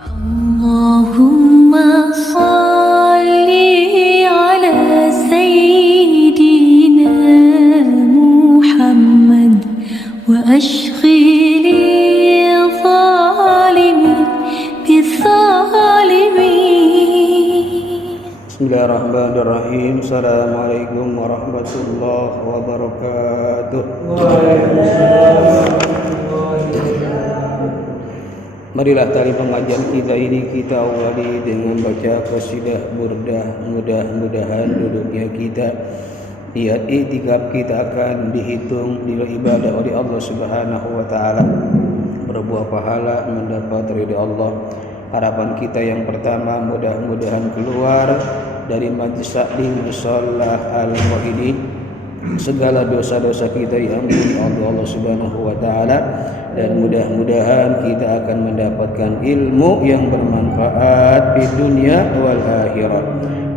Allahumma salli ala Sayyidina Muhammad wa ashghili zalimin bizalimin. Bismillahirrahmanirrahim. Assalamualaikum warahmatullahi wabarakatuh. Marilah tali pengajian kita ini kita awali dengan baca qasidah burdah. Mudah-mudahan duduknya kita, niat i'tikaf kita akan dihitung di ibadah oleh Allah Subhanahu wa taala, berbuah pahala, mendapat ridha Allah. Harapan kita yang pertama, mudah-mudahan keluar dari majlis taklim musalla al-Wahidi segala dosa-dosa kita diampuni oleh Allah Subhanahu wa taala, dan mudah-mudahan kita akan mendapatkan ilmu yang bermanfaat di dunia wal akhirah.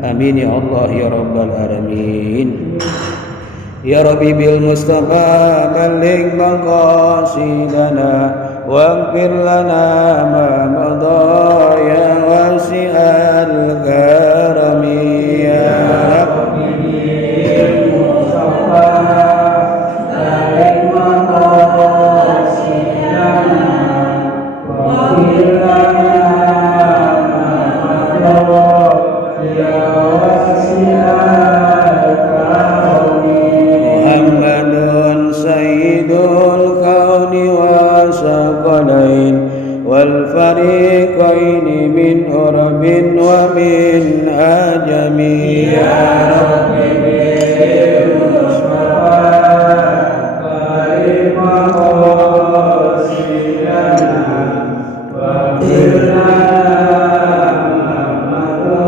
Amin ya Allah ya rabbal alamin. Ya Rabbi bil Mustafa balligh maqasidana waghfir lana ma madha ya wasi'al karami. Ya Rabbi bil Mustafa balligh maqasidana waghfir lana ma madha ya wasi'al Sayyidul kauni wa saqalain wal fariqaini min urabin wa min ajami. Ya Rabbi bil Mustafa barik maqasidana wa qilna ma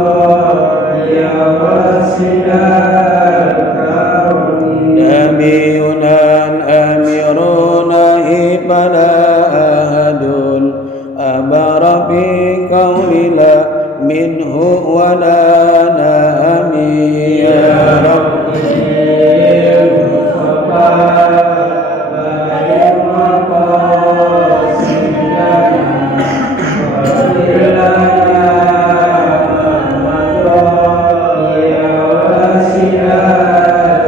ya wasi'al karami. Nabiyunan amiruna ibala ahadun abara fi kaunila minhu wala nami. Ya Rabbi Mustafa barik maqasidana wa qilna ma ya wasi'al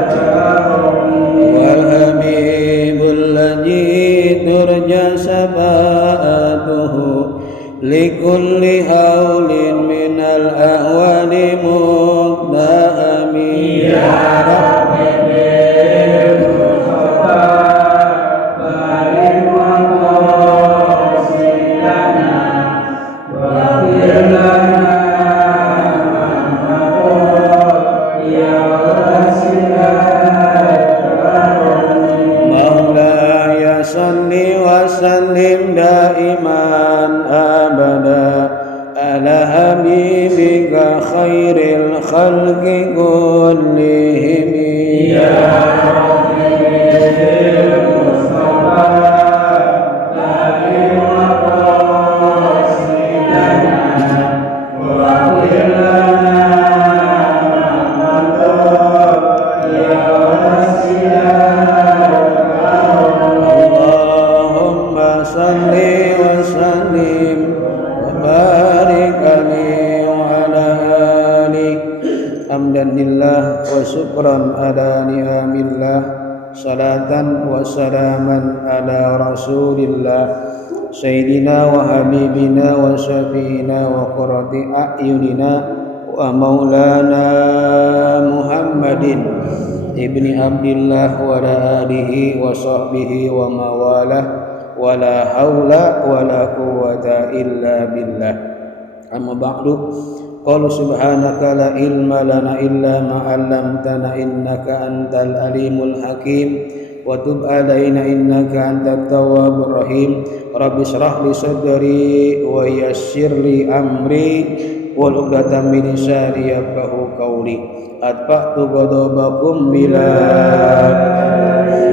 wal habibul ladzi turja sabatuhu likulli haulin minal ahwali muqdami. Ya Rabbi bil Mustafa barik maqasidana wa qil lana ma ya wasi'al karami. Maulaya salli wa sallim daiman abada ala habibika khairil khalqi kullihim. Ya Rabbi bil Mustafa barik maqasidana wa qil lana ma ya wasi'al karami. Allahumma salli wa sallim wa barik alaihi wa ala alihi hamdan lillah wa syukran ala ni'amillah salatan wa salaman ala rasulillah sayyidina wa habibina wa syafiina wa qurrati a'yunina wa maulana Muhammadin ibni Abdillah wa ala alihi wa sahbihi wa mawalah wa la hawla wa la quwwata illa billah. Amma ba'du. Qala subhanaka la ilma lana illa ma 'allamtana innaka antal alimul hakim wa tub alaina innaka antat tawwabur rahim. Rabbi shrah li sadri wa yassir li amri wal 'uqdatam min lisani yafqahu qawli. Atba'tu ghadabakum bila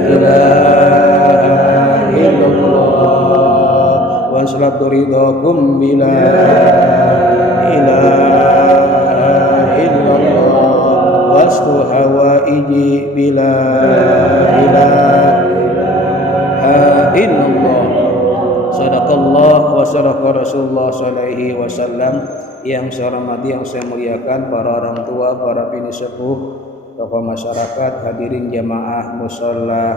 ilaha illallah wa salatu ridakum bila ilaha illallah wastu hawaiji bila ilaha illallah. Sadaqallah wa sadaqa Rasulullah sallallahu wasallam. Yang saya hormati, yang saya muliakan para orang tua, para bini sepuh, tokoh masyarakat, hadirin jamaah mushola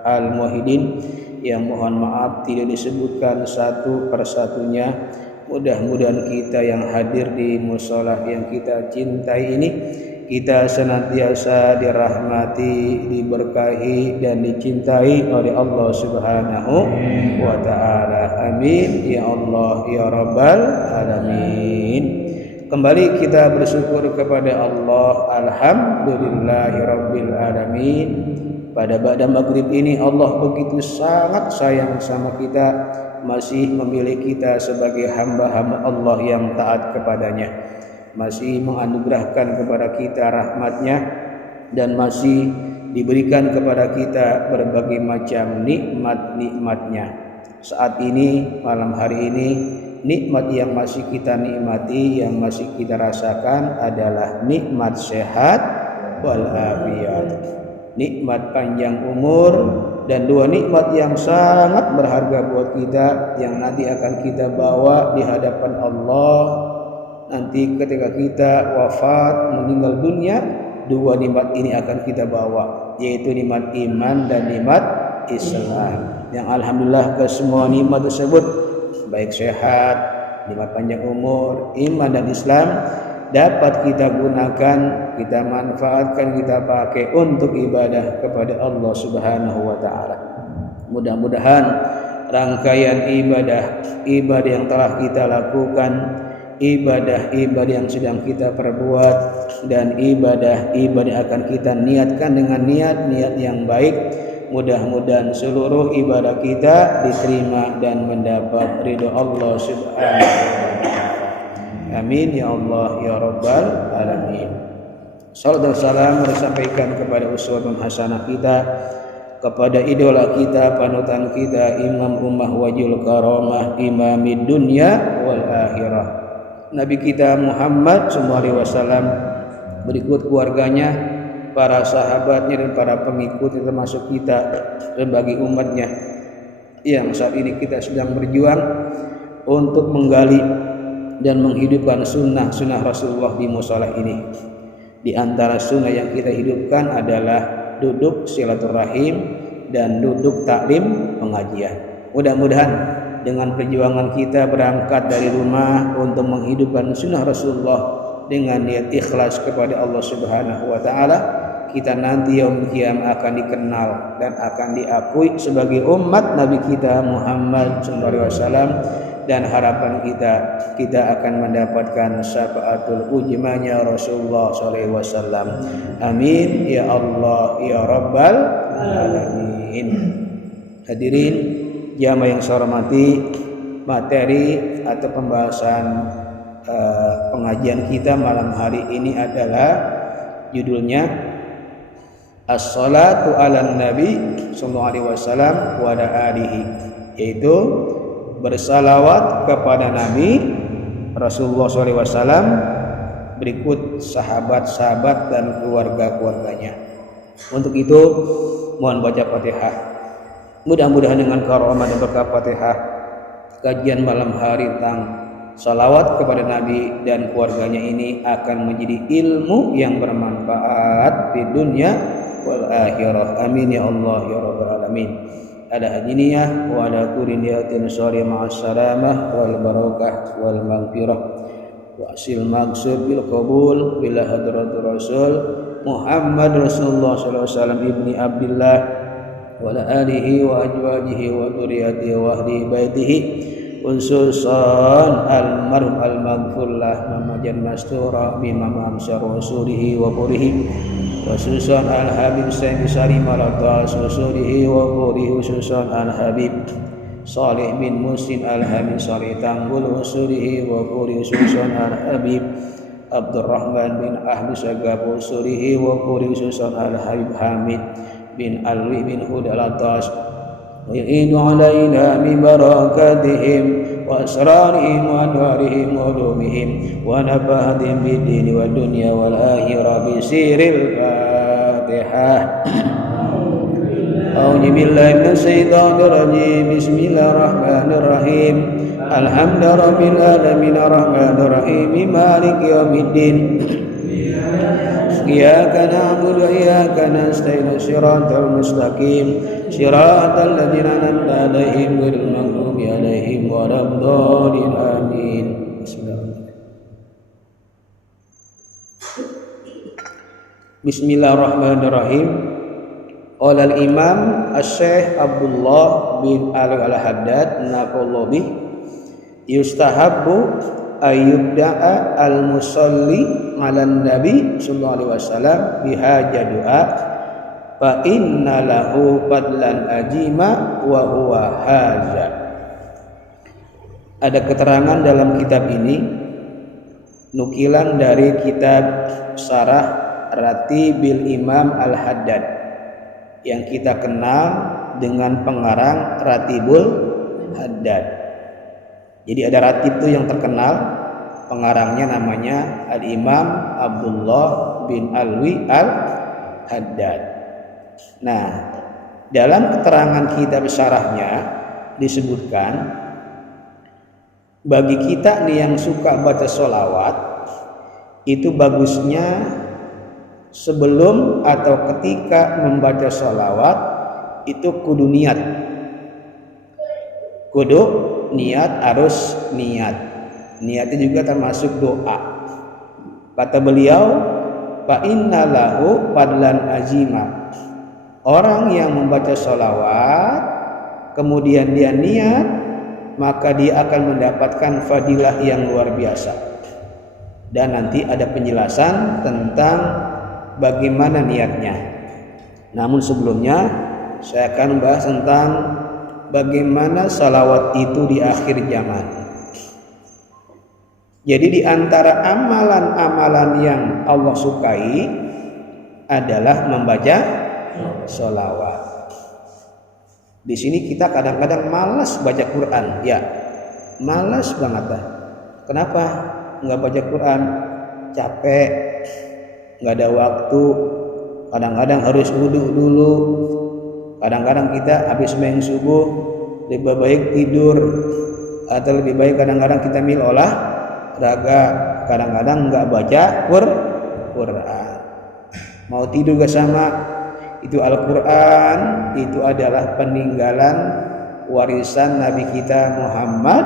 Al-Muwahhidin yang mohon maaf tidak disebutkan satu persatunya. Mudah-mudahan kita yang hadir di mushola yang kita cintai ini, kita senantiasa dirahmati, diberkahi dan dicintai oleh Allah Subhanahu wa taala. Amin ya Allah ya rabbal alamin. Kembali kita bersyukur kepada Allah, alhamdulillahirabbil alamin. Pada maghrib ini Allah begitu sangat sayang sama kita, masih memilih kita sebagai hamba-hamba Allah yang taat kepadanya, masih menganugerahkan kepada kita rahmatnya, dan masih diberikan kepada kita berbagai macam nikmat-nikmatnya. Saat ini, malam hari ini, nikmat yang masih kita nikmati, yang masih kita rasakan adalah nikmat sehat walafiat, nikmat panjang umur, dan dua nikmat yang sangat berharga buat kita yang nanti akan kita bawa di hadapan Allah nanti ketika kita wafat meninggal dunia. Dua nikmat ini akan kita bawa, yaitu nikmat iman dan nikmat Islam, yang alhamdulillah ke semua nikmat tersebut, baik sehat, nikmat panjang umur, iman dan Islam, dapat kita gunakan, kita manfaatkan, kita pakai untuk ibadah kepada Allah Subhanahu wa taala. Mudah-mudahan rangkaian ibadah yang telah kita lakukan, ibadah yang sedang kita perbuat, dan ibadah yang akan kita niatkan dengan niat yang baik, mudah-mudahan seluruh ibadah kita diterima dan mendapat ridho Allah Subhanahu wa taala. Amin ya Allah ya rabbal alamin. Salam dan salam disampaikan kepada uswatun hasanah kita, kepada idola kita, panutan kita, imam ummah wajul karamah, imamid dunya wal akhirah, Nabi kita Muhammad sallallahu alaihi wasallam, berikut keluarganya, para sahabatnya, dan para pengikutnya termasuk kita sebagai umatnya yang saat ini kita sedang berjuang untuk menggali dan menghidupkan sunnah Rasulullah di mushola ini. Di antara sunnah yang kita hidupkan adalah duduk silaturahim dan duduk taklim pengajian. Mudah-mudahan dengan perjuangan kita berangkat dari rumah untuk menghidupkan sunnah Rasulullah dengan niat ikhlas kepada Allah Subhanahu wa taala, kita nanti yaumul qiyamah akan dikenal dan akan diakui sebagai umat Nabi kita Muhammad sallallahu alaihi wasallam, dan harapan kita akan mendapatkan syafaatul ujmanya Rasulullah sallallahu alaihi wasallam. Amin ya Allah ya rabbal alamin. Hadirin jamaah yang saya hormati, materi atau pembahasan pengajian kita malam hari ini adalah judulnya As-salatu ala nabi sallallahu alaihi wasallam wa ala alihi, yaitu bersalawat kepada Nabi Rasulullah SAW, berikut sahabat-sahabat dan keluarga-keluarganya. Untuk itu mohon baca Fatihah. Mudah-mudahan dengan karamah dan berkah Fatihah, kajian malam hari tentang salawat kepada Nabi dan keluarganya ini akan menjadi ilmu yang bermanfaat di dunia wal akhirah. Amin ya Allah ya rabbal alamin. Ada hadiniyah wa ala kulli niyatin sari ma'as salamah wal barakah wal maghfirah wa asil maksud bil qabul bila hadratur rasul Muhammad Rasulullah sallallahu alaihi wasallam ibni Abdullah wa ala alihi wa azwajihi wa dzurriyyatihi wa ahli baitihi khususan almarhum al-maghfurlah mamajan mastura bima amsar rasulihi wa qurihi khususan al-habib sayyid salim al-atas rasulihi wa qurihi khususan al-habib Salih bin Muslim al-habib Salih tanggul rasulihi wa qurihi khususan al-habib Abdurrahman bin Ahmad Sagab rasulihi wa qurihi khususan al-habib Hamid bin Alwi bin Hud al-atas ويعين علينا ببركاتهم وأسرارهم وأنوارهم وعلومهم ونفعهم بالدين والدنيا والآخرة بسير الفاتحة. أعوذ بالله من الشيطان الرجيم. بسم الله الرحمن الرحيم. Alhamdulillahirabbil alamin arrahmanir rahim maliki yaumiddin. Iyyaka na'budu wa iyyaka nasta'in shiratal mustaqim shiratal ladzina an'amta 'alaihim ghairil maghdubi 'alaihim waladdallin amin. Bismillahirrahmanirrahim. Qala al-Imam Asy-Syaikh Abdullah bin Ali Al-Haddad nafallahu bih yustahabbu ayyubda'a al-musalli 'alan nabi sallallahu alaihi wasallam bihaja du'a fa inna lahu fadlan ajima wa huwa haza. Ada keterangan dalam kitab ini, nukilan dari kitab Syarah Ratibil Imam Al-Haddad yang kita kenal dengan pengarang Ratibul Haddad. Jadi ada ratib itu yang terkenal, pengarangnya namanya Al-Imam Abdullah bin Alwi Al-Haddad. Nah, dalam keterangan kitab syarahnya disebutkan, bagi kita nih yang suka baca sholawat, itu bagusnya sebelum atau ketika membaca sholawat itu kudu niat. Kudu niat, harus niat. Niatnya juga termasuk doa. Kata beliau, fa inna lahu fadlan azima. Orang yang membaca sholawat kemudian dia niat, maka dia akan mendapatkan fadilah yang luar biasa. Dan nanti ada penjelasan tentang bagaimana niatnya. Namun sebelumnya saya akan membahas tentang bagaimana salawat itu di akhir zaman. Jadi di antara amalan-amalan yang Allah sukai adalah membaca salawat. Di sini kita kadang-kadang malas baca Quran, ya, malas banget dah. Kenapa nggak baca Quran? Capek, nggak ada waktu. Kadang-kadang harus wudu dulu. Kadang-kadang kita habis main subuh lebih baik tidur, atau lebih baik kadang-kadang kita mil olahraga. Kadang-kadang nggak baca Quran. Mau tidur gak sama. Itu Al-Quran itu adalah peninggalan warisan Nabi kita Muhammad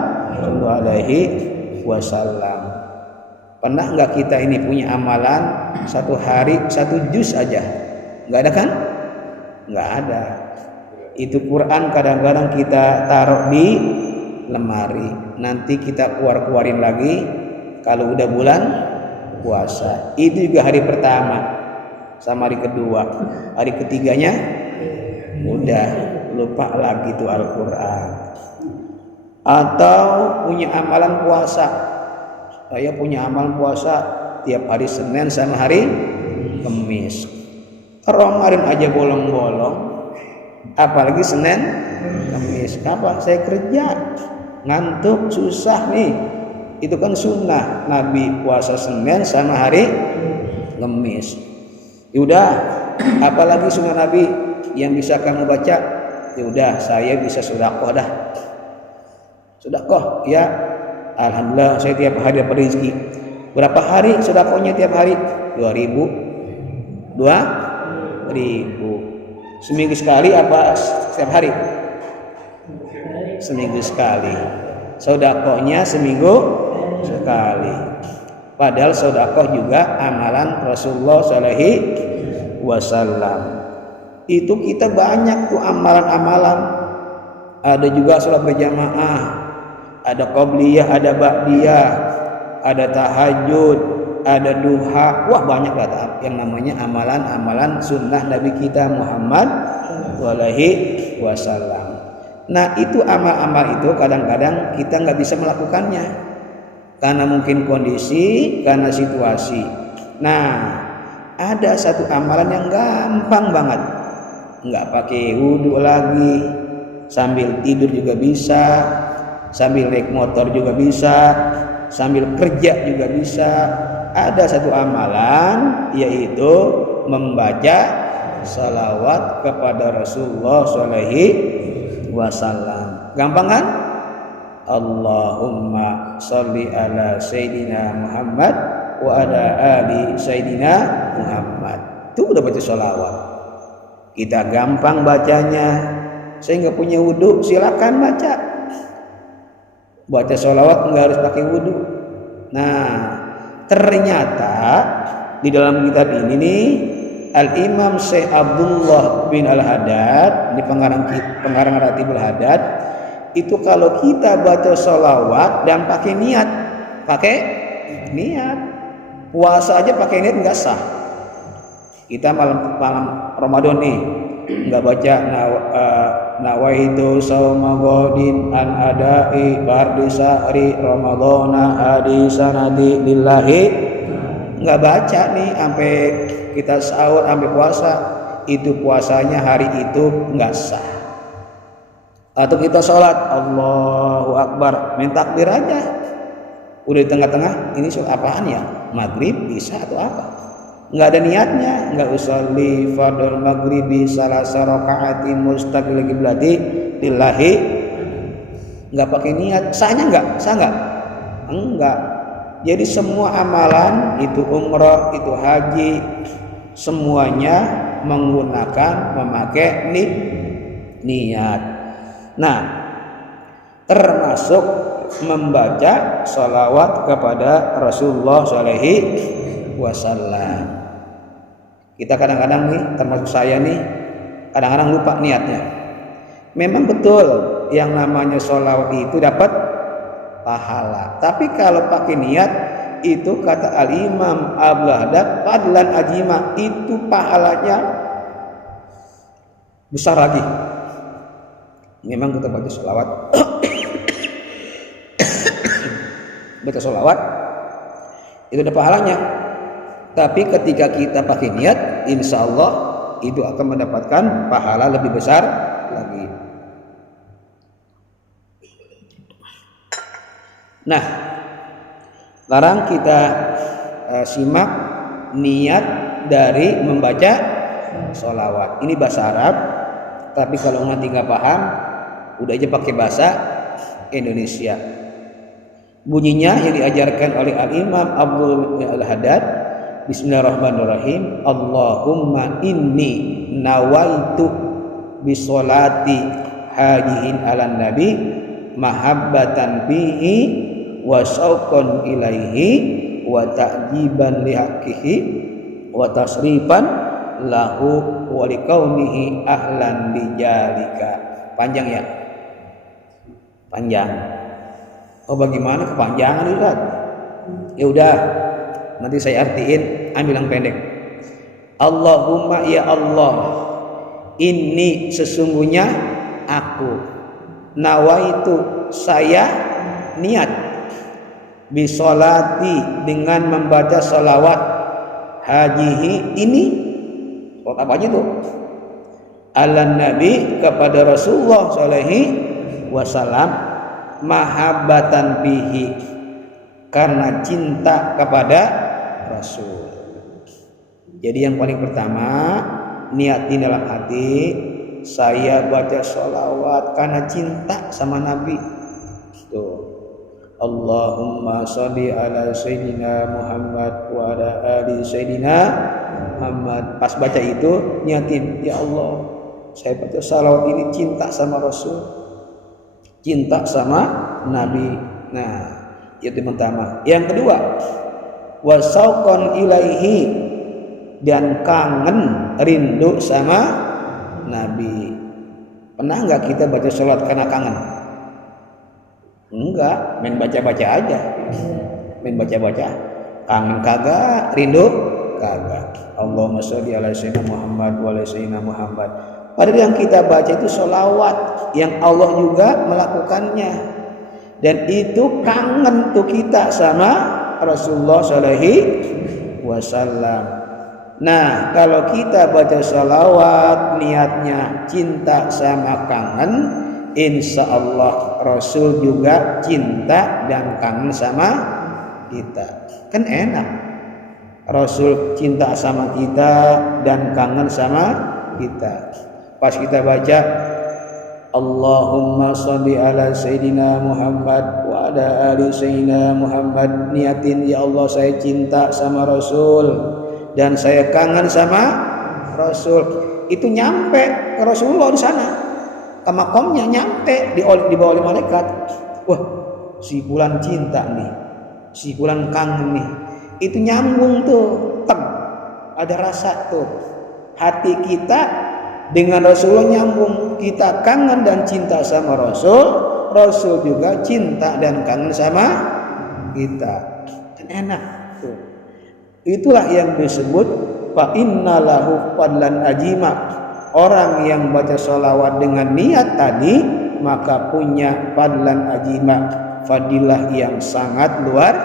SAW. Pernah nggak kita ini punya amalan satu hari satu juz aja? Nggak ada kan? Nggak ada. Itu Quran kadang-kadang kita taruh di lemari, nanti kita keluarin lagi kalau udah bulan puasa. Itu juga hari pertama sama hari kedua. Hari ketiganya udah lupa lagi tuh Al-Quran. Atau punya amalan puasa, saya punya amalan puasa tiap hari Senin sama hari Kamis. Kemarin aja bolong-bolong, apalagi Senin Kamis. Apa? Saya kerja, ngantuk, susah nih. Itu kan sunnah Nabi puasa Senin sama hari Kamis. Yaudah, apalagi sunnah Nabi yang bisa kamu baca? Yaudah, saya bisa sedekah dah. Sedekah, ya. Alhamdulillah saya tiap hari dapat rezeki. Berapa hari sedekahnya tiap hari? 2.000. 2.000. Seminggu sekali apa setiap hari? Seminggu sekali. Sedekahnya seminggu sekali. Padahal sedekah juga amalan Rasulullah SAW. Itu kita banyak tuh amalan-amalan. Ada juga sholat berjamaah, ada qabliyah, ada ba'diyah, ada tahajud, ada duha. Wah, banyak lah yang namanya amalan-amalan sunnah Nabi kita Muhammad SAW. Nah, itu amal-amal itu kadang-kadang kita nggak bisa melakukannya karena mungkin kondisi, karena situasi. Nah, ada satu amalan yang gampang banget, nggak pakai wudhu lagi, sambil tidur juga bisa, sambil naik motor juga bisa, sambil kerja juga bisa. Ada satu amalan, yaitu membaca salawat kepada Rasulullah SAW. Gampang kan? Allahumma sholli ala Sayyidina Muhammad wa ala ali Sayyidina Muhammad. Itu udah baca sholawat. Kita gampang bacanya. Saya nggak punya wudhu, silakan baca. Baca sholawat nggak harus pakai wudhu. Nah, ternyata di dalam kitab ini nih Al-Imam Syekh Abdullah bin Al-Haddad, di pengarang Ratibul Haddad, itu kalau kita baca sholawat dan pakai niat, puasa aja pakai niat nggak sah. Kita malam Ramadan nih nggak baca nawaitu shauma ghadin an adai fardi sahri ramadhana hadisanati lillahi, nggak baca nih sampai kita sahur sampai puasa, itu puasanya hari itu nggak sah. Atau kita sholat Allahu Akbar main takbir aja, udah di tengah-tengah ini sholat apaan ya, maghrib bisa atau apa, nggak ada niatnya, nggak usolli fardhu maghribi salasa raka'atin mustaqbil qiblati lillahi, nggak pakai niat, sahnya nggak? Sah nggak? Enggak. Jadi semua amalan, itu umrah, itu haji, semuanya memakai niat. Nah, termasuk membaca sholawat kepada Rasulullah SAW. Kita kadang-kadang nih, termasuk saya nih, kadang-kadang lupa niatnya. Memang betul yang namanya sholawat itu dapat pahala, tapi kalau pakai niat itu kata Al-Imam Abdul Haddad fadlan ajima, itu pahalanya besar lagi. Memang kita baca sholawat baca sholawat itu ada pahalanya, tapi ketika kita pakai niat, insya Allah itu akan mendapatkan pahala lebih besar lagi. Nah, sekarang kita simak niat dari membaca sholawat. Ini bahasa Arab, tapi kalau nanti nggak paham, udah aja pakai bahasa Indonesia. Bunyinya yang diajarkan oleh Al-Imam Abdul Al-Haddad, Bismillahirrahmanirrahim. Allahumma inni nawaitu bisolati hadihin ala nabi mahabbatan bihi wa syauqan ilaihi wa ta'jiban lihaqqihi wa tasrifan lahu wa likaunihi ahlan bijalika. Panjang ya? Panjang. Oh, bagaimana kepanjangan Ustaz? Ya udah, nanti saya artiin, ambil yang pendek. Allahumma ya Allah, ini sesungguhnya aku, nawaitu saya niat, bisolati dengan membaca salawat, hajihi ini, salawat apa aja tuh? Ala Nabi kepada Rasulullah SAW, mahabbatan bihi karena cinta kepada Rasul. Jadi yang paling pertama, niatin dalam hati, saya baca sholawat karena cinta sama Nabi. Tuh. Allahumma sholli ala Sayyidina Muhammad wa ala ali Sayyidina Muhammad. Pas baca itu niatin, ya Allah, saya baca sholawat ini cinta sama Rasul, cinta sama Nabi. Nah, itu pertama. Yang kedua, wasauqan ilaihi, dan kangen, rindu sama Nabi. Pernah nggak kita baca sholat karena kangen? Enggak, main baca-baca aja. Main baca-baca. Kangen kagak, rindu kagak. Allahumma sholli ala sayyidina Muhammad wa ala sayyidina Muhammad. Padahal yang kita baca itu sholawat yang Allah juga melakukannya, dan itu kangen tuh kita sama Rasulullah SAW. Nah, kalau kita baca sholawat niatnya cinta sama kangen, insya Allah Rasul juga cinta dan kangen sama kita. Kan enak, Rasul cinta sama kita dan kangen sama kita. Pas kita baca Allahumma sholli ala Sayyidina Muhammad wa ala ali Sayyidina Muhammad. Niatin, ya Allah saya cinta sama Rasul dan saya kangen sama Rasul. Itu nyampe ke Rasulullah di sana, ke makamnya, nyampe dibawa oleh malaikat. Wah, si fulan cinta nih, si fulan kangen nih. Itu nyambung tuh, ada rasa tuh. Hati kita dengan Rasulullah nyambung, kita kangen dan cinta sama Rasul, Rasul juga cinta dan kangen sama kita. Kan enak tuh. Itulah yang disebut fa innalahu fadlan ajima. Orang yang baca sholawat dengan niat tadi maka punya fadlan ajima, fadilah yang sangat luar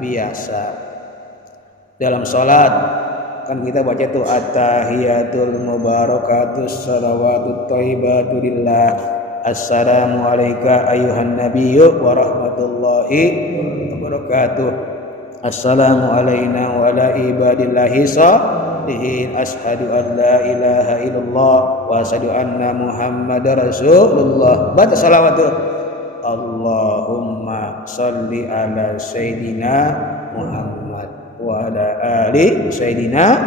biasa. Dalam sholat kan kita baca tuh at-tahiyatul mubarakatus shalawatut thayyibatu lillah. Assalamu alayka ayuhan nabiyyu wa rahmatullahi wa barakatuh. Assalamu alayna wa ala ibadillahi sholihin. Ashhadu an la ilaha illallah wa asyhadu anna muhammadar rasulullah. Baca salawat tuh. Allahumma sholli ala sayyidina Muhammad wa ala ali Sayyidina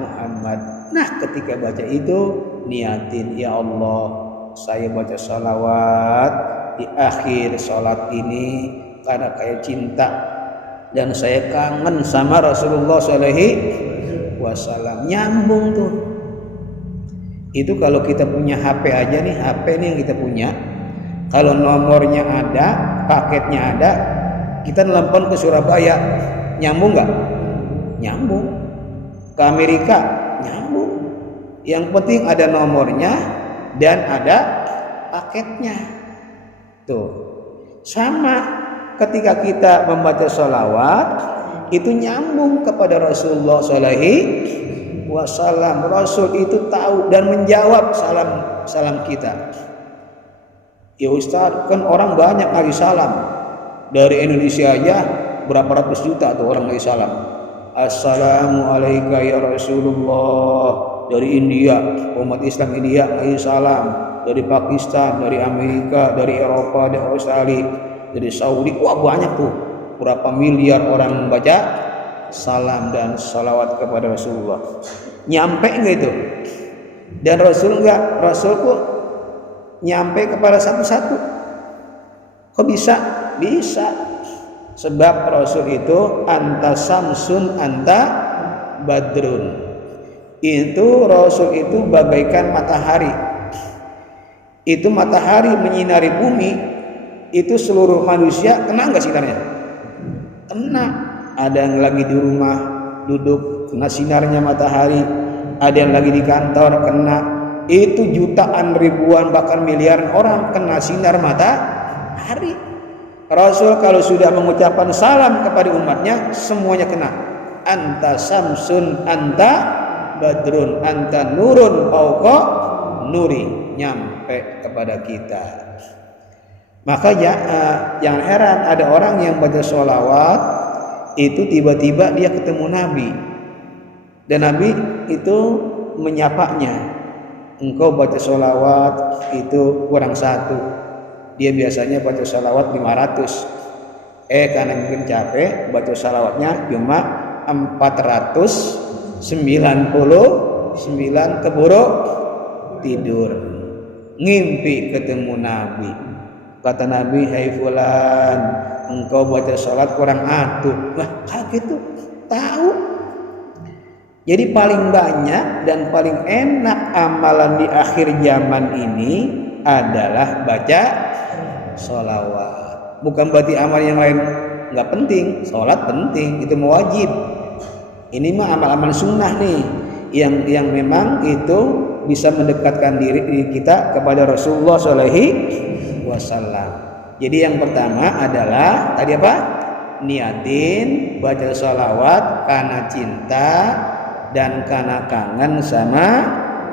Muhammad. Nah, ketika baca itu niatin, ya Allah saya baca salawat di akhir sholat ini karena kayak cinta dan saya kangen sama Rasulullah SAW. Nyambung tuh. Itu kalau kita punya HP aja nih, HP nih yang kita punya, kalau nomornya ada, paketnya ada, kita nelpon ke Surabaya, nyambung nggak? Nyambung. Ke Amerika nyambung. Yang penting ada nomornya dan ada paketnya. Tuh. Sama ketika kita membaca sholawat itu nyambung kepada Rasulullah SAW. Rasul itu tahu dan menjawab salam kita. Ya Ustaz, kan orang banyak ngasih salam. Dari Indonesia aja berapa ratus juta tuh orang ngasih salam. Assalamualaikum ya Rasulullah. Dari India, umat Islam India ngasih salam. Dari Pakistan, dari Amerika, dari Eropa, dari Australia, dari Saudi. Wah, banyak tuh. Berapa miliar orang membaca salam dan salawat kepada Rasulullah. Nyampe enggak itu? Dan Rasul enggak? Rasul kok nyampe kepada satu-satu. Kok bisa? Bisa. Sebab Rasul itu anta samsun anta badrun. Itu Rasul itu bagaikan matahari. Itu matahari menyinari bumi, itu seluruh manusia kena enggak sinarnya? Kena. Ada yang lagi di rumah duduk kena sinarnya matahari, ada yang lagi di kantor kena. Itu jutaan, ribuan, bahkan miliaran orang kena sinar matahari. Rasul kalau sudah mengucapkan salam kepada umatnya semuanya kena. Anta samsun anta badrun anta nurun fauqa nuri, nyampe kepada kita. Maka ya, yang heran ada orang yang baca sholawat itu tiba-tiba dia ketemu Nabi dan Nabi itu menyapanya, engkau baca sholawat itu kurang satu. Dia biasanya baca sholawat 500, karena mungkin capek baca sholawatnya cuma 499, keburu tidur, ngimpi ketemu Nabi. Kata Nabi, hai fulan, engkau baca sholat kurang atuh. Lah, kaget tuh, tahu. Jadi paling banyak dan paling enak amalan di akhir zaman ini adalah baca sholawat. Bukan berarti amal yang lain nggak penting, sholat penting, itu mewajib. Ini mah amal-amal sunnah nih, yang memang itu bisa mendekatkan diri kita kepada Rasulullah SAW. Jadi yang pertama adalah tadi apa? Niatin baca sholawat karena cinta dan karena kangen sama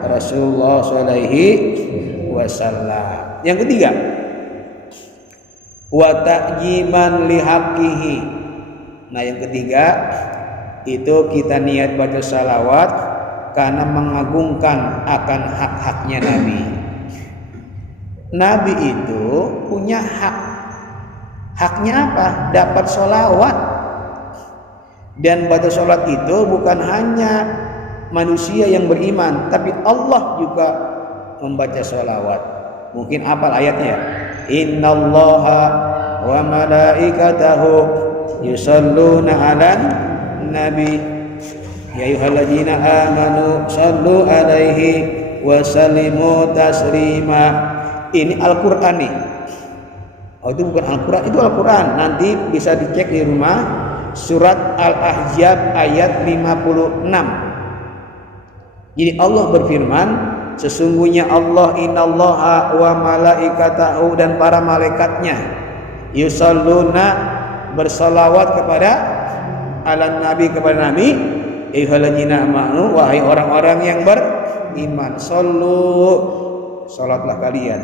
Rasulullah SAW. Yang ketiga, wa ta'jiman lihaqqihi. Nah, yang ketiga itu kita niat baca sholawat karena mengagungkan akan hak-haknya Nabi. Nabi itu punya hak. Haknya apa? Dapat sholawat. Dan baca sholat itu bukan hanya manusia yang beriman, tapi Allah juga membaca sholawat. Mungkin apal ayatnya. Innallaha wa malaikatahu yusalluna 'alan nabi ya ayyuhalladzina amanu shallu 'alaihi wa sallimu taslima. Ini Al-Qur'an nih. Oh, itu bukan Al-Qur'an, itu Al-Qur'an. Nanti bisa dicek di rumah. Surat Al-Ahzab ayat 56. Jadi Allah berfirman, sesungguhnya Allah innallaha wa malaikatahu, dan para malaikatnya yusalluna bersalawat kepada ala nabi, kepada nabi, ayyuhalladzina amanu, wahai orang-orang yang beriman, sallu, salatlah kalian,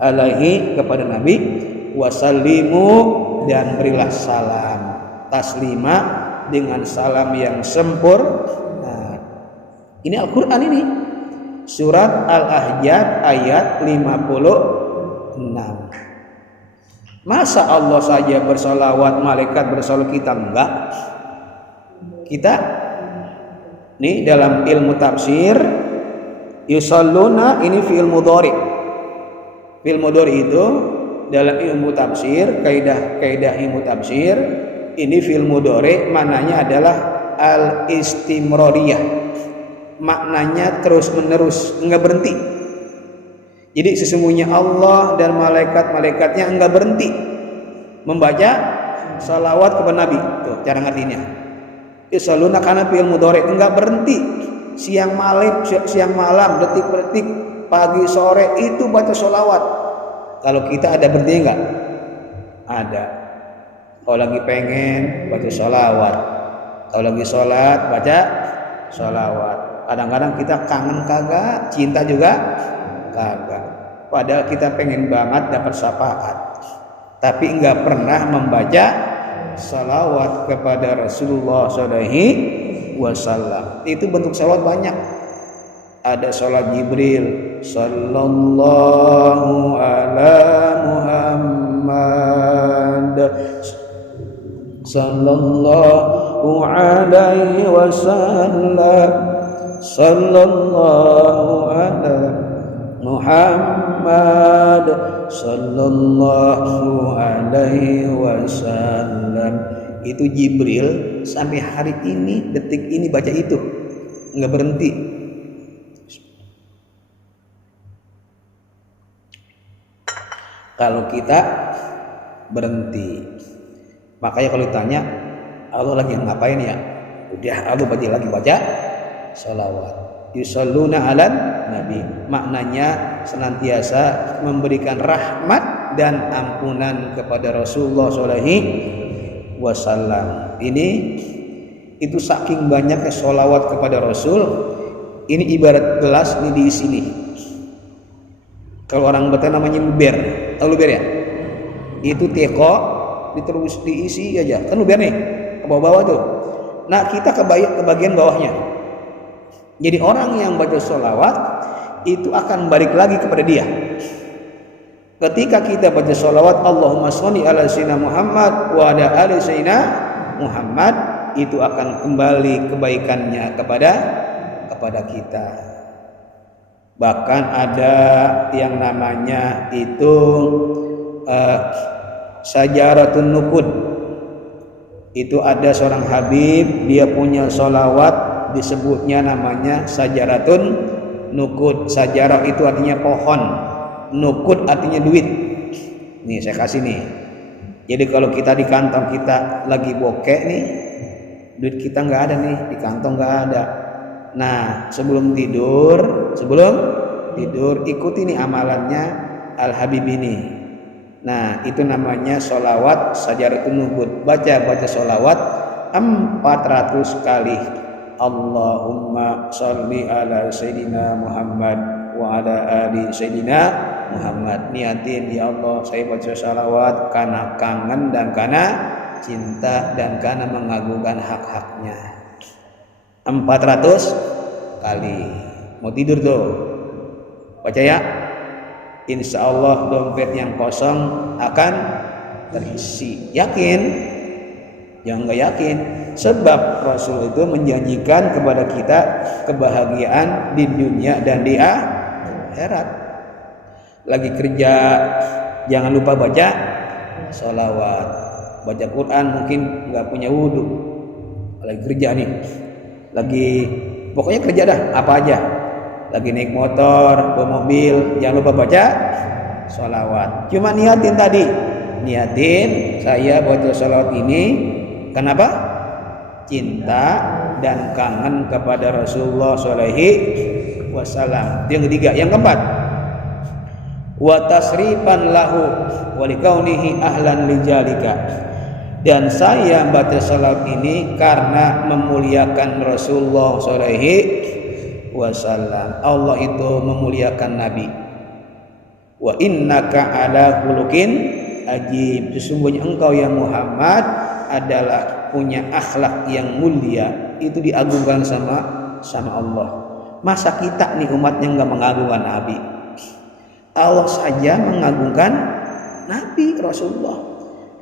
alaihi, kepada nabi, wasallimu, dan berilah salam, taslima, dengan salam yang sempurna. Ini Al-Quran ini, surat Al-Ahzab ayat 56. Masa Allah saja bersolawat, malaikat bersolawat, kita enggak? Kita nih dalam ilmu tafsir, yusalluna ini fi'il mudhari. Fi'il mudhari itu dalam ilmu tafsir, kaidah ilmu tafsir, ini fi'il mudhari maknanya adalah al-istimrariyah. Maknanya terus menerus, enggak berhenti. Jadi sesungguhnya Allah dan malaikat-malaikatnya enggak berhenti membaca salawat kepada Nabi. Tuh cara ngertinya. Yusalluna karena fi'il mudhari, enggak berhenti. Siang malam, detik-detik, pagi sore itu baca salawat. Kalau kita ada berhenti enggak? Ada. Kalau lagi pengen baca salawat, kalau lagi sholat baca salawat. Kadang-kadang kita kangen kagak, cinta juga kagak. Padahal kita pengen banget dapat syafaat, tapi enggak pernah membaca salawat kepada Rasulullah SAW. Itu bentuk salawat banyak. Ada salat Jibril, sallallahu ala Muhammad, sallallahu alaihi wasallam, sallallahu ala Muhammad, sallallahu alaihi wasallam. Itu Jibril sampai hari ini, detik ini baca itu, nggak berhenti. Kalau kita berhenti, makanya kalau ditanya Allah lagi ngapain ya, udah Allah lagi baca salawat. Yusalluna ala nabi, maknanya senantiasa memberikan rahmat dan ampunan kepada Rasulullah SAW. Ini itu saking banyaknya sholawat kepada Rasul. Ini ibarat gelas ini diisi nih. Kalau orang Batak namanya luber, tahu luber ya? Itu teko diterus diisi aja, kan luber nih ke bawah-bawah tuh. Nah kita ke bagian bawahnya. Jadi orang yang baca sholawat itu akan balik lagi kepada dia. Ketika kita baca sholawat Allahumma sholli ala sayyidina Muhammad wa ala ali sayyidina Muhammad, itu akan kembali kebaikannya kepada kita. Bahkan ada yang namanya itu Sajaratun Nukud. Itu ada seorang Habib, dia punya sholawat, disebutnya namanya Sajaratun Nukud. Sajarah itu artinya pohon, nukud artinya duit. Nih saya kasih nih. Jadi kalau kita di kantong kita lagi bokeh nih, duit kita nggak ada nih, di kantong nggak ada. Nah sebelum tidur ikuti nih amalannya Al Habib ini. Nah itu namanya sholawat Sajaratun Nukud. Baca sholawat 400 kali. Allahumma sholli ala sayyidina Muhammad wa ala ali sayyidina Muhammad. Niatin, ya Allah saya baca sholawat karena kangen dan karena cinta dan karena mengagungkan hak-haknya. 400 kali. Mau tidur tuh baca ya. insya Allah dompet yang kosong akan terisi. Yakin? Jangan nggak yakin. Sebab Rasul itu menjanjikan kepada kita kebahagiaan di dunia dan di akhirat. Lagi kerja jangan lupa baca sholawat, baca Quran, mungkin nggak punya wudhu. Lagi kerja nih, lagi pokoknya kerja dah apa aja. Lagi naik motor, bawa mobil, jangan lupa baca sholawat. Cuma niatin tadi, niatin saya baca sholawat ini kenapa? Cinta dan kangen kepada Rasulullah SAW. Yang ketiga, yang keempat, wa tasrifan lahu wa likaunihi ahlan lijalika. Dan saya baca salat ini karena memuliakan Rasulullah SAW. Allah itu memuliakan Nabi. Wa innaka ala khuluqin ajib. Sesungguhnya engkau ya Muhammad adalah punya akhlak yang mulia, itu diagungkan sama Allah. Masa kita nih umatnya nggak mengagungkan Nabi? Allah saja mengagungkan Nabi Rasulullah.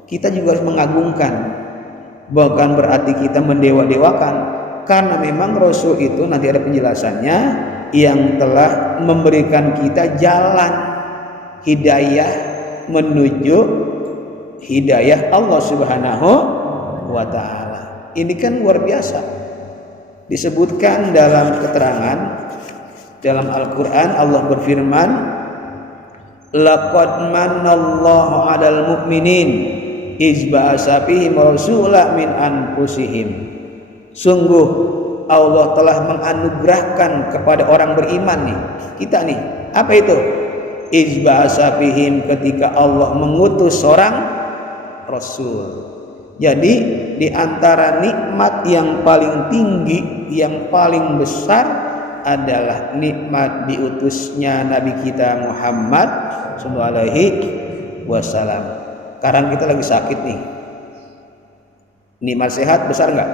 Kita juga harus mengagungkan, bukan berarti kita mendewa-dewakan, karena memang Rasul itu nanti ada penjelasannya yang telah memberikan kita jalan hidayah menuju hidayah Allah Subhanahu wa ta'ala. Ini kan luar biasa. Disebutkan dalam keterangan dalam Al-Quran, Allah berfirman, laqad manallahu 'alal mu'minin iz ba'atsa fihim rasulan min anfusihim. Sungguh Allah telah menganugerahkan kepada orang beriman nih, kita nih. Apa itu? Iz ba'atsa fihim, ketika Allah mengutus seorang rasul. Jadi di antara nikmat yang paling tinggi, yang paling besar adalah nikmat diutusnya Nabi kita Muhammad sallallahu alaihi wasallam. Sekarang kita lagi sakit nih. Nikmat sehat besar enggak?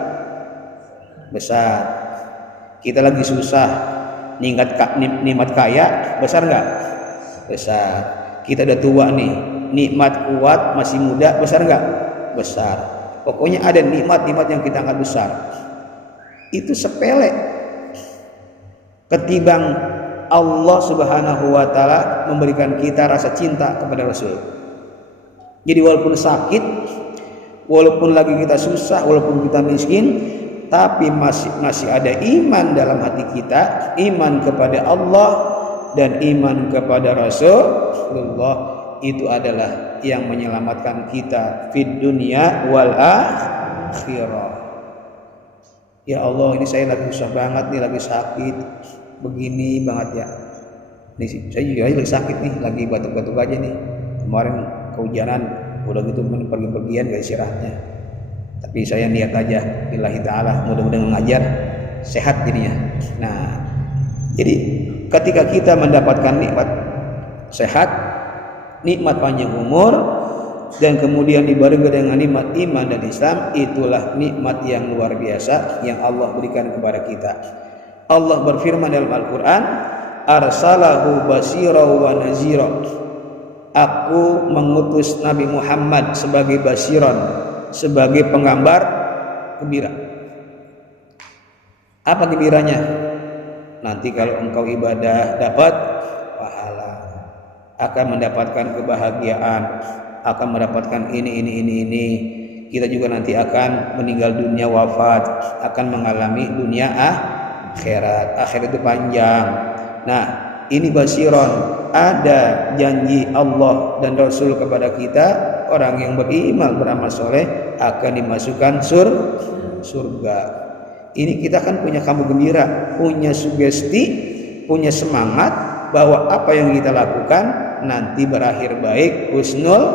Besar. Kita lagi susah. Nikmat kaya besar enggak? Besar. Kita udah tua nih. Nikmat kuat masih muda besar enggak? Besar. Pokoknya ada nikmat-nikmat yang kita anggap besar. Itu sepele ketimbang Allah Subhanahu wa ta'ala memberikan kita rasa cinta kepada Rasul. Jadi walaupun sakit, walaupun lagi kita susah, walaupun kita miskin, tapi masih ada iman dalam hati kita, iman kepada Allah dan iman kepada Rasulullah. Itu adalah yang menyelamatkan kita fid dunya wal akhirah. Ya Allah, ini saya lagi susah banget nih, lagi sakit begini banget ya. Nih saya juga lagi sakit nih, lagi batuk-batuk aja nih. Kemarin kehujanan, udah gitu pergi-pergian gak istirahatnya. Tapi saya niat aja, billahi ta'ala, mudah-mudahan mengajar sehat jadinya. Nah, jadi ketika kita mendapatkan nikmat sehat, nikmat panjang umur, dan kemudian dibarengi dengan nikmat iman dan Islam, itulah nikmat yang luar biasa yang Allah berikan kepada kita. Allah berfirman dalam Al-Quran, arsalahu basira wa nazira. Aku mengutus Nabi Muhammad sebagai basiran, sebagai penggambar gembira. Apa gembiranya? Nanti kalau engkau ibadah dapat pahala, akan mendapatkan kebahagiaan, akan mendapatkan ini. Kita juga nanti akan meninggal dunia, wafat, akan mengalami dunia akhirat. Akhirat itu panjang. Nah, ini basiron, ada janji Allah dan Rasul kepada kita, orang yang beriman beramal soleh akan dimasukkan surga. Ini kita kan punya kabar gembira, punya sugesti, punya semangat bahwa apa yang kita lakukan nanti berakhir baik, husnul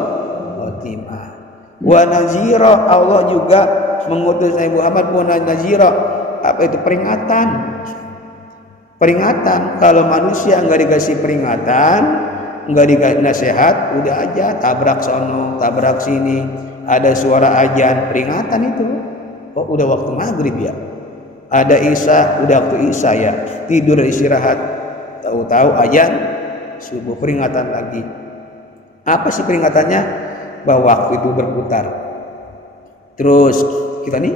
khotimah. Wa nazira, Allah juga mengutus Nabi Muhammad wa nazira. Apa itu? Peringatan. Kalau manusia nggak dikasih peringatan, nggak dikasih nasihat, udah aja tabrak sono, tabrak sini, ada suara azan, peringatan itu. Oh, udah waktu maghrib ya, ada isya, udah waktu isya ya, tidur istirahat, tahu-tahu azan subuh, peringatan lagi. Apa sih peringatannya? Bahwa waktu itu berputar. Terus kita nih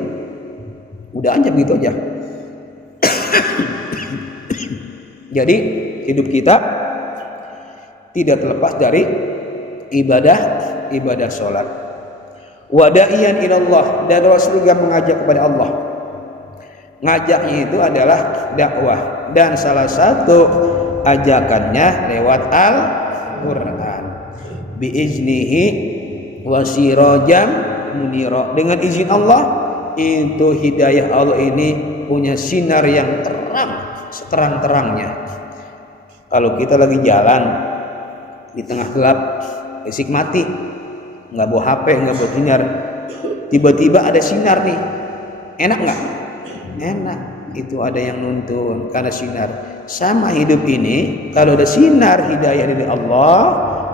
udah aja begitu aja. Jadi hidup kita tidak terlepas dari ibadah sholat. Wada'iyan ilallah, dan Rasul juga mengajak kepada Allah. Ngajaknya itu adalah dakwah, dan salah satu ajakannya lewat Al-Quran. Biiznihi wasirajam munira, dengan izin Allah itu hidayah Allah ini punya sinar yang terang, seterang-terangnya. Kalau kita lagi jalan di tengah gelap, listrik mati, nggak bawa HP, nggak bawa sinar, tiba-tiba ada sinar nih, enak nggak? Enak. Itu ada yang nuntun karena sinar. Sama hidup ini, kalau ada sinar hidayah dari Allah,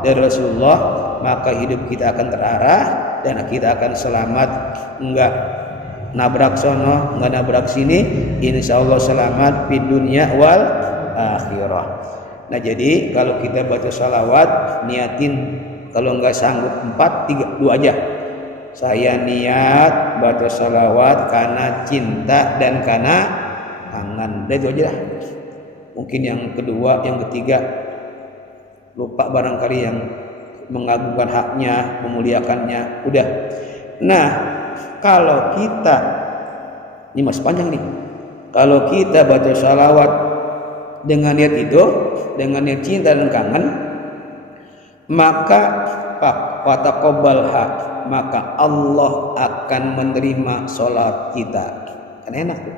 dari Rasulullah, maka hidup kita akan terarah dan kita akan selamat. Enggak nabrak sono, enggak nabrak sini, insya Allah selamat di dunia wal akhirah. Nah, jadi kalau kita baca salawat, niatin, kalau enggak sanggup 4, 3, 2 aja. Saya niat baca salawat karena cinta dan karena kangen. Itu aja lah. Mungkin yang kedua, yang ketiga lupa barangkali, yang mengagungkan haknya, memuliakannya, udah. Nah, kalau kita, ini masih panjang nih, kalau kita baca salawat dengan niat itu, dengan niat cinta dan kangen, maka fataqabbalha, maka Allah akan menerima sholat kita. Kan enak tuh,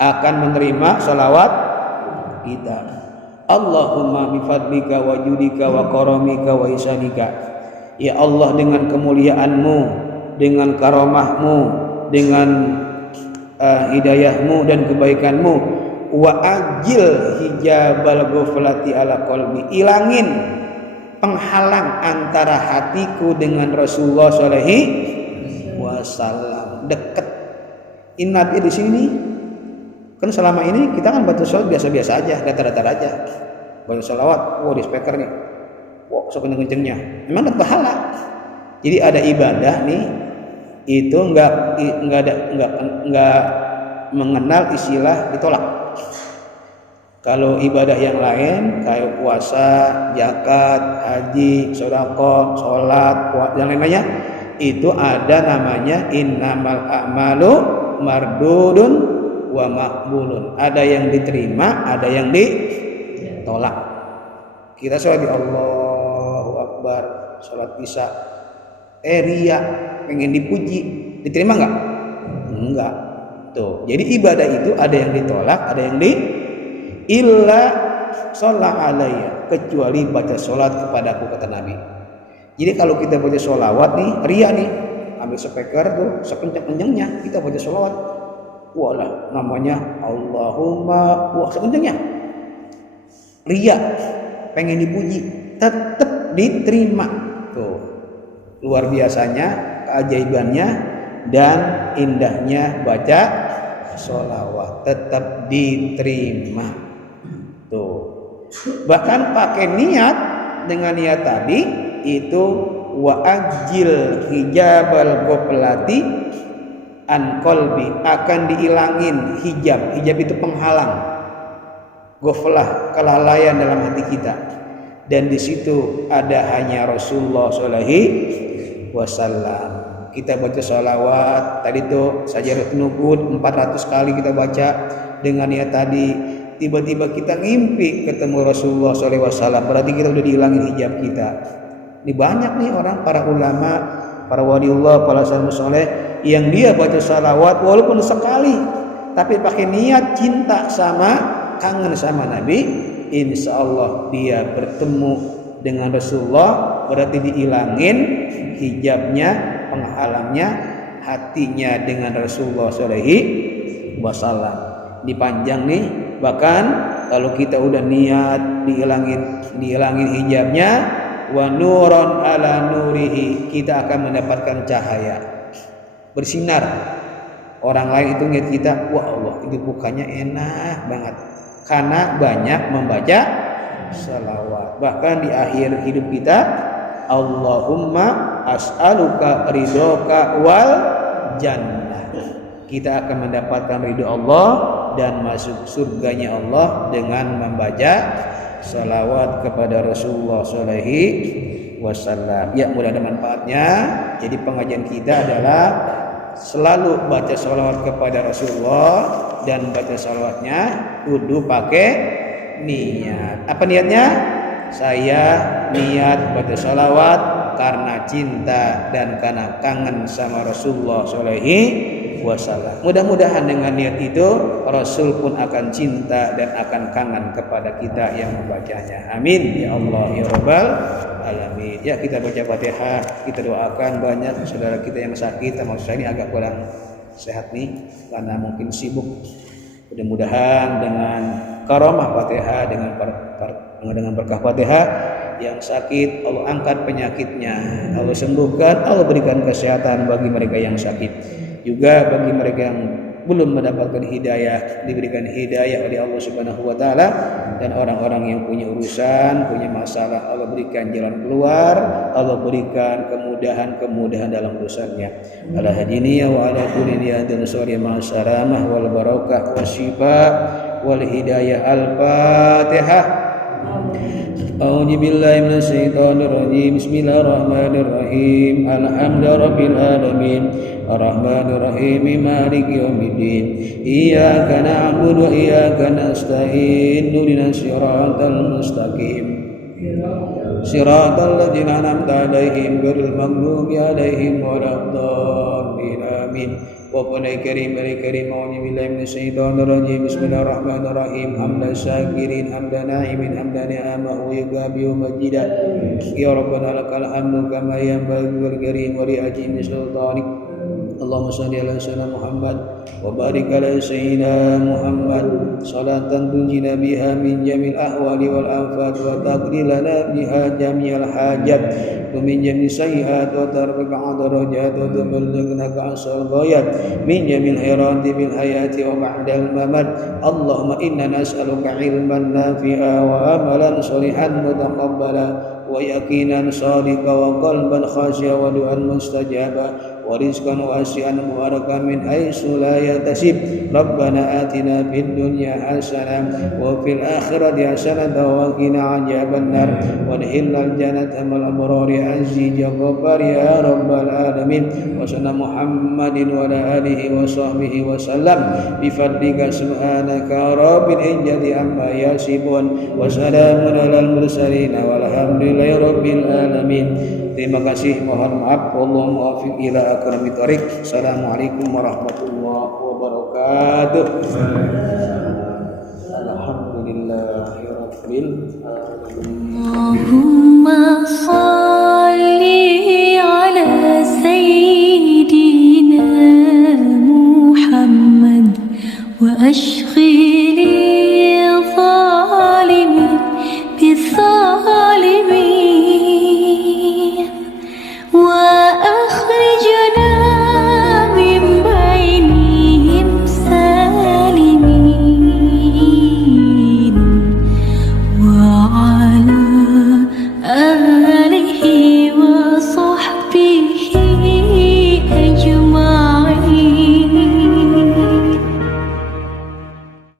akan menerima sholawat kita. Allahumma bifadlika wa judika wa karamika wa ihsanika, ya Allah, dengan kemuliaanmu, dengan karamahmu, dengan hidayahmu dan kebaikanmu, wa ajil hijabal ghaflati ala qalbi, ilangin penghalang antara hatiku dengan Rasulullah sallallahu alaihi wasallam. Dekat Nabi di sini kan, selama ini kita kan baca sholat biasa-biasa aja, datar-datar aja. Baca sholawat, di speaker nih, sekenceng-kencengnya, memang dapat pahala. Jadi ada ibadah nih, itu enggak mengenal istilah ditolak. Kalau ibadah yang lain kayak puasa, zakat, haji, sedekah, sholat, yang lainnya, itu ada namanya innamal a'malu mardudun wa maqbulun. Ada yang diterima, ada yang ditolak. Kita sholat di Allahu Akbar, sholat isya, ria, pengen dipuji, diterima nggak? Enggak. Tuh. Jadi ibadah itu ada yang ditolak, ada yang illa sholat alaiya, kecuali baca sholat kepadaku, kata Nabi. Jadi kalau kita baca sholawat nih, ria nih, ambil speaker tuh sekencang-kencangnya kita baca sholawat, walah namanya Allahumma, sekencangnya, ria, pengen dipuji, tetap diterima. Tuh, luar biasanya, keajaibannya dan indahnya baca sholawat, tetap diterima. Tuh, bahkan pakai niat, dengan niat tadi itu wa ajil hijabal ghaflati an qalbi, akan dihilangin hijab itu penghalang, ghaflah, kelalaian dalam hati kita, dan di situ ada hanya Rasulullah sallallahu alaihi wasallam. Kita baca sholawat tadi tuh Sajaratul Nuqud 400 kali kita baca dengan niat tadi, tiba-tiba kita ngimpi ketemu Rasulullah SAW, berarti kita udah dihilangin hijab kita. Ini banyak nih orang, para ulama, para waliullah, para salafus soleh, yang dia baca sholawat walaupun sekali, tapi pakai niat cinta sama, kangen sama Nabi, insya Allah dia bertemu dengan Rasulullah, berarti dihilangin hijabnya, penghalangnya, hatinya dengan Rasulullah SAW. Dipanjang nih, bahkan kalau kita udah niat dihilangin hijabnya, wa nuron ala nurihi, kita akan mendapatkan cahaya bersinar. Orang lain itu ngeliat kita, wah Allah, itu bukannya enak banget, karena banyak membaca salawat. Bahkan di akhir hidup kita, Allahumma as'aluka ridhoka wal jannah. Kita akan mendapatkan ridho Allah dan masuk surganya Allah dengan membaca salawat kepada Rasulullah SAW. Ya, mudah ada manfaatnya. Jadi pengajian kita adalah selalu baca salawat kepada Rasulullah, dan baca salawatnya kudu pakai niat. Apa niatnya? Saya niat baca salawat karena cinta dan karena kangen sama Rasulullah SAW. Mudah-mudahan dengan niat itu Rasul pun akan cinta dan akan kangen kepada kita yang membacanya. Amin ya Allah ya Rabbal alamin. Ya, kita baca Fatihah, kita doakan banyak saudara kita yang sakit. Maksud saya ini agak kurang sehat nih karena mungkin sibuk. Mudah-mudahan dengan karamah Fatihah, dengan berkah Fatihah, yang sakit Allah angkat penyakitnya, Allah sembuhkan, Allah berikan kesehatan bagi mereka yang sakit. Juga bagi mereka yang belum mendapatkan hidayah, diberikan hidayah oleh Allah Subhanahu wa taala, dan orang-orang yang punya urusan, punya masalah, Allah berikan jalan keluar, Allah berikan kemudahan dalam urusannya. Ala hadiniya wa ala kulli niyadin suri ma'asalamah wal barakah wasyifa wal hidayah. Al-Fatihah. A'udzu billahi minasyaitonir rajim. Bismillahirrahmanirrahim. Alhamdulillahirabbil alamin. Arrahmanir rahim. Maliki yaumiddin. Iyyaka na'budu wa iyyaka nasta'in. Ihdinas siratal mustaqim. Siratal ladzina an'amta 'alaihim ghairil maghdubi 'alaihim waladdallin. Amin. Wallahi karim a'udzu billahi minasyaitonir rajim. Bismillahirrahmanirrahim. Hamdan syakirin hamdan na'imin hamdan ni'amahu yugabi wa majida. Ya rabbana lakal hamdu kama yanbaghi wal karim wa li ajimi sultanik. Allahumma shalli ala sayyidina Muhammad wa barik ala sayyidina Muhammad salatan tunjina biha min jamil ahwali wal afat wa taqdi lana biha jami'al hajat wa min jami' sayyi'at wa tarfa'u darajat wa tuballighna ka'asal ghayat min jamil khairati bil hayati wa ba'dal mamat. Allahumma inna nas'aluka ilman nafi'a wa amalan shalihan mutaqabbala wa yaqinan shadiqa wa qalban khashi'a wa du'an mustajaba wa rizqan wasi'an mubarakan min haitsu la yahtasib. Rabbana atina fid dunya hasanah wa fil akhirati hasanah wa qina adzabannar wa adkhilnal jannata ma'al abrari azza jabbar ya rabbal alamin. Wa sallallahu Muhammadin wa ala alihi wa sahbihi wa sallam bi fadlika subhanaka rabbil izzati amma yasifun wa salamun alal mursalin walhamdulillahi rabbil alamin. Terima kasih, mohon maaf. Wallahu muwaffiq ila aqrabit thoriq. Assalamualaikum warahmatullahi wabarakatuh. Alhamdulillahirabbil alamin. Allahumma salli ala sayyidina Muhammad wa